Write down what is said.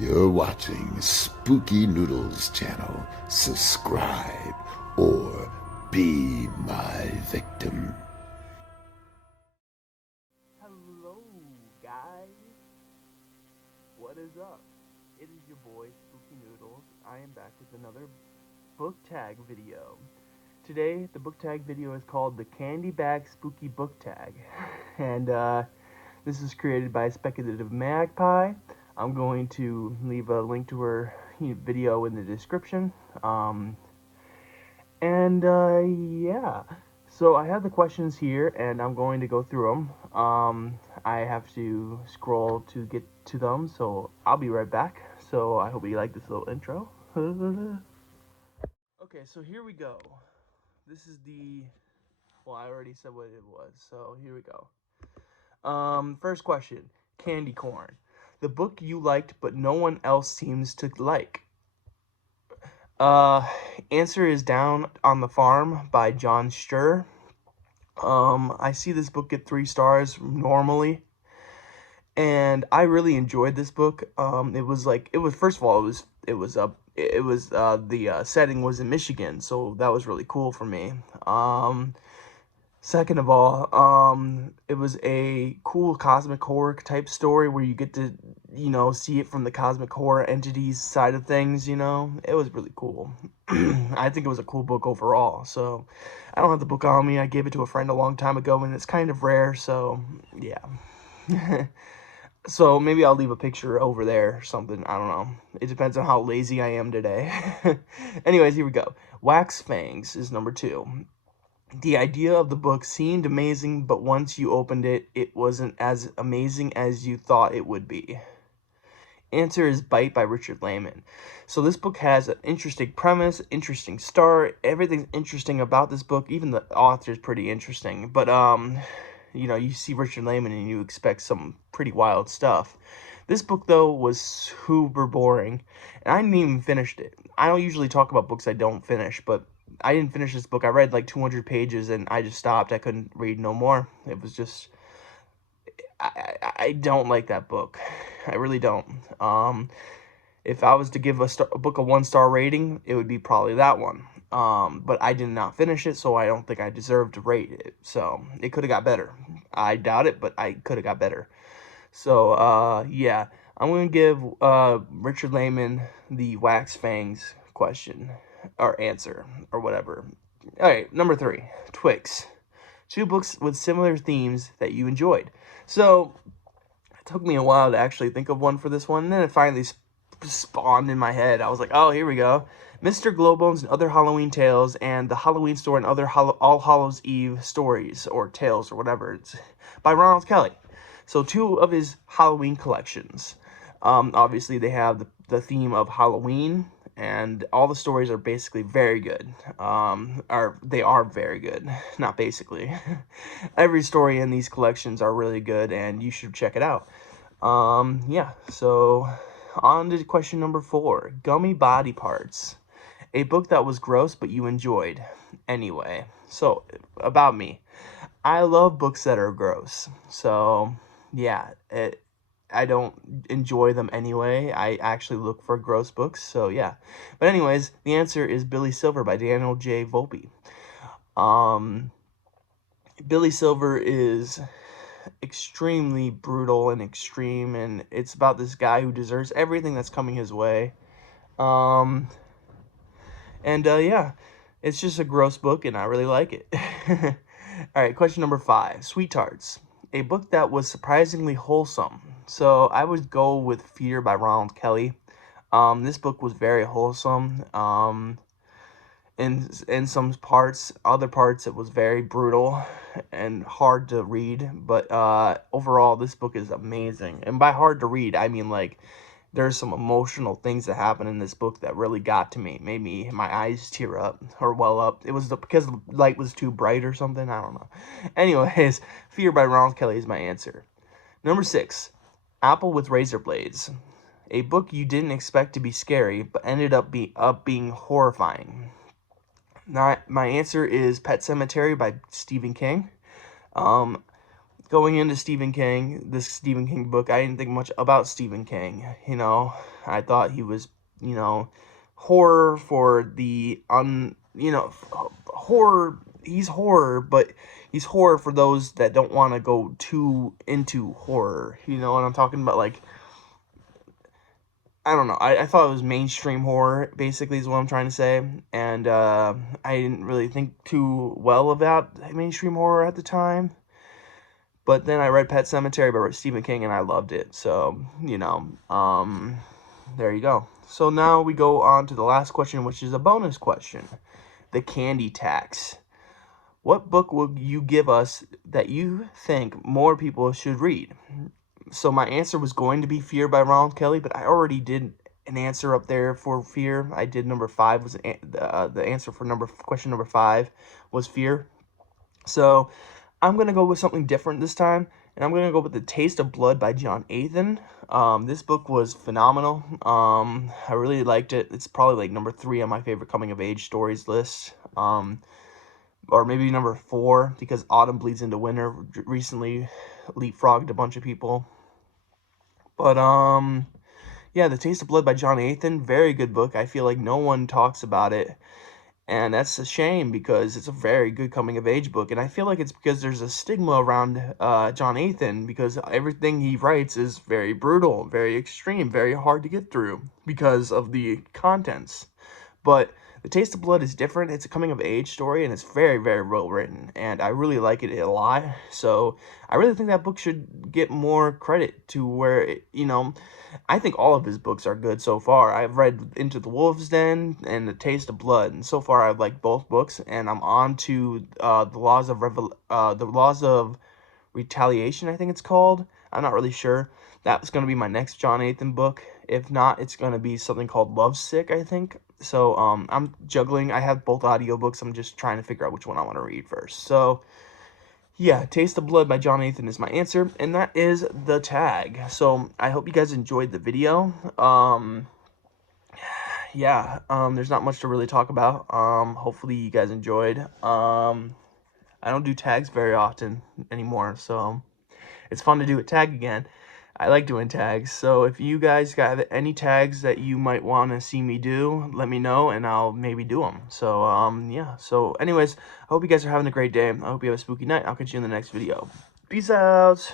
You're watching Spooky Noodles channel. Subscribe or be my victim. Hello, guys. What is up? It is your boy, Spooky Noodles. I am back with another book tag video. Today, the book tag video is called the Candy Bag Spooky Book Tag. And this is created by Speculative Magpie. I'm going to leave a link to her video in the description. Yeah. So I have the questions here, and I'm going to go through them. I have to scroll to get to them, so I'll be right back. So I hope you like this little intro. Okay, so here we go. This is well, I already said what it was, so here we go. First question, Candy Corn. The book you liked, but no one else seems to like. Uh, Answer is Down on the Farm by John Sturr. I see this book get 3 stars normally, and I really enjoyed this book. First of all, the setting was in Michigan, so that was really cool for me. Second of all, it was a cool cosmic horror type story where you get to, see it from the cosmic horror entities side of things, It was really cool. I think it was a cool book overall. So, I don't have the book on me. I gave it to a friend a long time ago, and it's kind of rare, so, yeah. So, maybe I'll leave a picture over there or something. I don't know. It depends on how lazy I am today. Anyways, here we go. Wax Fangs is number 2. The idea of the book seemed amazing, but once you opened it, it wasn't as amazing as you thought it would be. Answer is Bite by Richard Lehman. So this book has an interesting premise, interesting start. Everything's interesting about this book. Even the author is pretty interesting. But you see Richard Lehman and you expect some pretty wild stuff. This book, though, was super boring, and I didn't even finish it. I don't usually talk about books I don't finish, but I didn't finish this book. I read like 200 pages, and I just stopped. I couldn't read no more. It was just, I don't like that book. I really don't. If I was to give a book a 1-star rating, it would be probably that one. But I did not finish it, so I don't think I deserve to rate it. So it could have got better. I doubt it, but I could have got better. So, yeah, I'm going to give Richard Lehman the Wax Fangs question, or answer, or whatever. Alright, number 3, Twix. 2 books with similar themes that you enjoyed. So, it took me a while to actually think of one for this one, and then it finally spawned in my head. I was like, oh, here we go. Mr. Glowbones and Other Halloween Tales, and The Halloween Store and Other All Hallows Eve Stories, or Tales, or whatever. It's by Ronald Kelly. So 2 of his Halloween collections. Obviously, they have the theme of Halloween, and all the stories are basically very good. They are very good, not basically. Every story in these collections are really good, and you should check it out. Yeah, so on to question number 4, Gummy Body Parts. A book that was gross, but you enjoyed. Anyway, so, about me. I love books that are gross. So, yeah, I don't enjoy them anyway. I actually look for gross books, so yeah. But anyways, the answer is Billy Silver by Daniel J. Volpe. Billy Silver is extremely brutal and extreme, and it's about this guy who deserves everything that's coming his way. Yeah, it's just a gross book, and I really like it. Alright, question number 5, Sweet Tarts. A book that was surprisingly wholesome. So I would go with Fear by Ronald Kelly. This book was very wholesome. In some parts, other parts, it was very brutal and hard to read. But overall, this book is amazing. And by hard to read, I mean like there's some emotional things that happen in this book that really got to me, made my eyes tear up or well up. It was because the light was too bright or something. I don't know. Anyways, Fear by Ronald Kelly is my answer. Number 6, Apple with Razor Blades. A book you didn't expect to be scary, but ended up being horrifying. Now, my answer is Pet Sematary by Stephen King. going into Stephen King, this Stephen King book, I didn't think much about Stephen King. You know, I thought he was, you know, horror for the horror. He's horror, but he's horror for those that don't want to go too into horror. You know what I'm talking about? Like, I don't know. I thought it was mainstream horror, basically, is what I'm trying to say. And I didn't really think too well about mainstream horror at the time. But then I read Pet Sematary by Stephen King, and I loved it. So, you know, there you go. So now we go on to the last question, which is a bonus question. The candy tax. What book will you give us that you think more people should read? So my answer was going to be Fear by Ronald Kelly, but I already did an answer up there for Fear. I did number 5 was the answer for question number 5 was Fear. So I'm going to go with something different this time, and I'm going to go with The Taste of Blood by John Athan. This book was phenomenal. I really liked it. It's probably like number 3 on my favorite coming-of-age stories list. Or maybe number 4, because Autumn Bleeds into Winter recently leapfrogged a bunch of people. But, yeah, The Taste of Blood by John Athan, very good book. I feel like no one talks about it. And that's a shame because it's a very good coming-of-age book. And I feel like it's because there's a stigma around John Athan because everything he writes is very brutal, very extreme, very hard to get through because of the contents. But The Taste of Blood is different. It's a coming-of-age story, and it's very, very well written. And I really like it a lot. So I really think that book should get more credit to where, you know, I think all of his books are good so far. I've read Into the Wolf's Den and The Taste of Blood, and so far I've liked both books. And I'm on to the Laws of Retaliation, I think it's called. I'm not really sure. That's going to be my next John Athan book. If not, it's going to be something called Lovesick, I think. So I'm juggling. I have both audiobooks. I'm just trying to figure out which one I want to read first. So yeah, Taste of Blood by John Athan is my answer, and that is the tag. So I hope you guys enjoyed the video. Yeah, there's not much to really talk about. Hopefully you guys enjoyed. I don't do tags very often anymore, so it's fun to do a tag again. I like doing tags, so if you guys got any tags that you might want to see me do, let me know, and I'll maybe do them. So, yeah. So, anyways, I hope you guys are having a great day. I hope you have a spooky night. I'll catch you in the next video. Peace out!